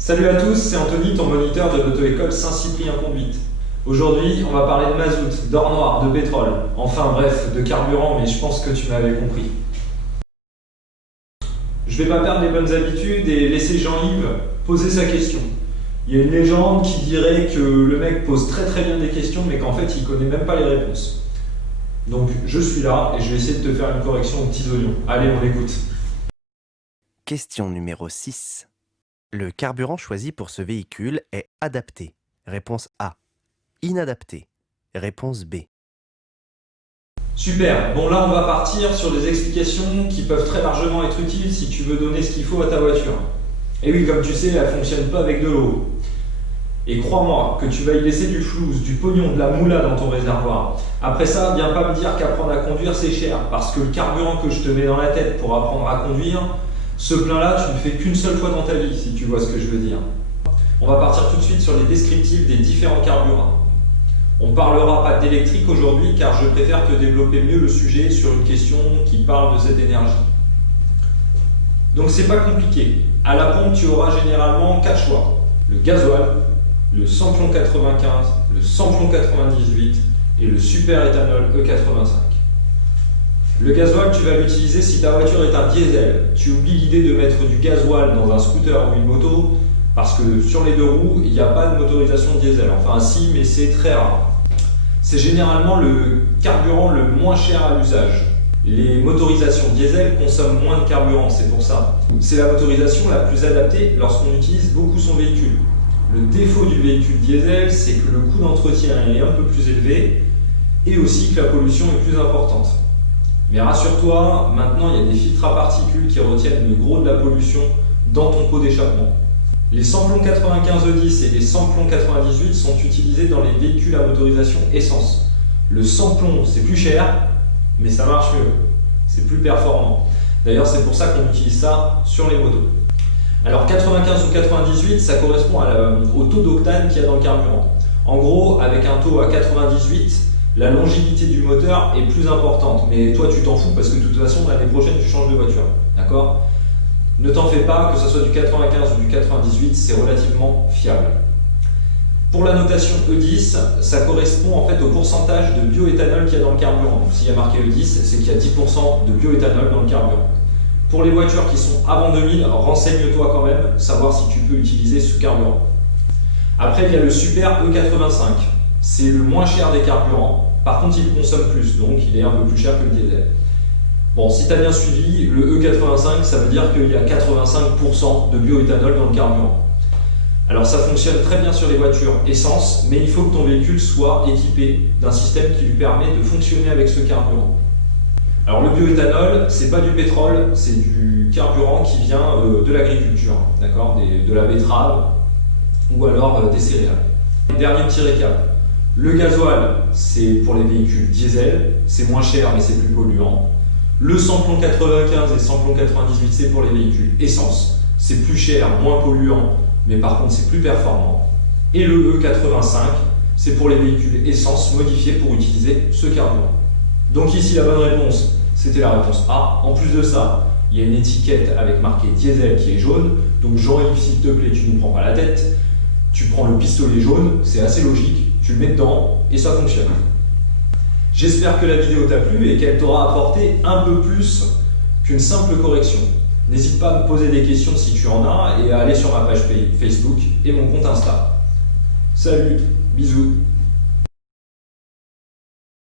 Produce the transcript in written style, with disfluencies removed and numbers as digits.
Salut à tous, c'est Anthony, ton moniteur de l'auto-école Saint-Cyprien Conduite. Aujourd'hui, on va parler de mazout, d'or noir, de pétrole, enfin bref, de carburant, mais je pense que tu m'avais compris. Je vais pas perdre les bonnes habitudes et laisser Jean-Yves poser sa question. Il y a une légende qui dirait que le mec pose très bien des questions, mais qu'en fait il connaît même pas les réponses. Donc je suis là et je vais essayer de te faire une correction aux petits oignons. Allez, on l'écoute. Question numéro 6. Le carburant choisi pour ce véhicule est adapté. Réponse A. Inadapté. Réponse B. Super, bon là on va partir sur des explications qui peuvent très largement être utiles si tu veux donner ce qu'il faut à ta voiture. Et oui, comme tu sais, elle ne fonctionne pas avec de l'eau. Et crois-moi que tu vas y laisser du flouze, du pognon, de la moula dans ton réservoir. Après ça, viens pas me dire qu'apprendre à conduire c'est cher, parce que le carburant que je te mets dans la tête pour apprendre à conduire, ce plein-là, tu ne fais qu'une seule fois dans ta vie, si tu vois ce que je veux dire. On va partir tout de suite sur les descriptifs des différents carburants. On ne parlera pas d'électrique aujourd'hui car je préfère te développer mieux le sujet sur une question qui parle de cette énergie. Donc c'est pas compliqué. À la pompe, tu auras généralement 4 choix. Le gasoil, le samplon 95, le samplon 98 et le super éthanol E85. Le gasoil, tu vas l'utiliser si ta voiture est un diesel. Tu oublies l'idée de mettre du gasoil dans un scooter ou une moto parce que sur les deux roues, il n'y a pas de motorisation diesel. Enfin si, mais c'est très rare. C'est généralement le carburant le moins cher à l'usage. Les motorisations diesel consomment moins de carburant, c'est pour ça. C'est la motorisation la plus adaptée lorsqu'on utilise beaucoup son véhicule. Le défaut du véhicule diesel, c'est que le coût d'entretien est un peu plus élevé et aussi que la pollution est plus importante. Mais rassure-toi, maintenant il y a des filtres à particules qui retiennent le gros de la pollution dans ton pot d'échappement. Les samplons 95 E10 et les samplons 98 sont utilisés dans les véhicules à motorisation essence. Le samplon, c'est plus cher, mais ça marche mieux. C'est plus performant. D'ailleurs, c'est pour ça qu'on utilise ça sur les motos. Alors 95 ou 98, ça correspond au taux d'octane qu'il y a dans le carburant. En gros, avec un taux à 98, la longévité du moteur est plus importante. Mais toi, tu t'en fous parce que de toute façon, l'année prochaine, tu changes de voiture. D'accord ? Ne t'en fais pas, que ce soit du 95 ou du 98, c'est relativement fiable. Pour la notation E10, ça correspond en fait au pourcentage de bioéthanol qu'il y a dans le carburant. Donc s'il y a marqué E10, c'est qu'il y a 10% de bioéthanol dans le carburant. Pour les voitures qui sont avant 2000, renseigne-toi quand même, savoir si tu peux utiliser ce carburant. Après, il y a le super E85. C'est le moins cher des carburants. Par contre, il consomme plus, donc il est un peu plus cher que le diesel. Bon, si tu as bien suivi, le E85, ça veut dire qu'il y a 85% de bioéthanol dans le carburant. Alors ça fonctionne très bien sur les voitures essence, mais il faut que ton véhicule soit équipé d'un système qui lui permet de fonctionner avec ce carburant. Alors le bioéthanol, c'est pas du pétrole, c'est du carburant qui vient de l'agriculture, d'accord, de la betterave ou alors des céréales. Dernier petit récap. Le gasoil, c'est pour les véhicules diesel, c'est moins cher mais c'est plus polluant. Le samplon 95 et samplon 98, c'est pour les véhicules essence. C'est plus cher, moins polluant, mais par contre c'est plus performant. Et le E85, c'est pour les véhicules essence modifiés pour utiliser ce carburant. Donc ici la bonne réponse, c'était la réponse A. En plus de ça, il y a une étiquette avec marqué diesel qui est jaune. Donc Jean-Yves, s'il te plaît, tu ne prends pas la tête. Tu prends le pistolet jaune, c'est assez logique. Tu le mets dedans et ça fonctionne. J'espère que la vidéo t'a plu et qu'elle t'aura apporté un peu plus qu'une simple correction. N'hésite pas à me poser des questions si tu en as et à aller sur ma page Facebook et mon compte Insta. Salut, bisous.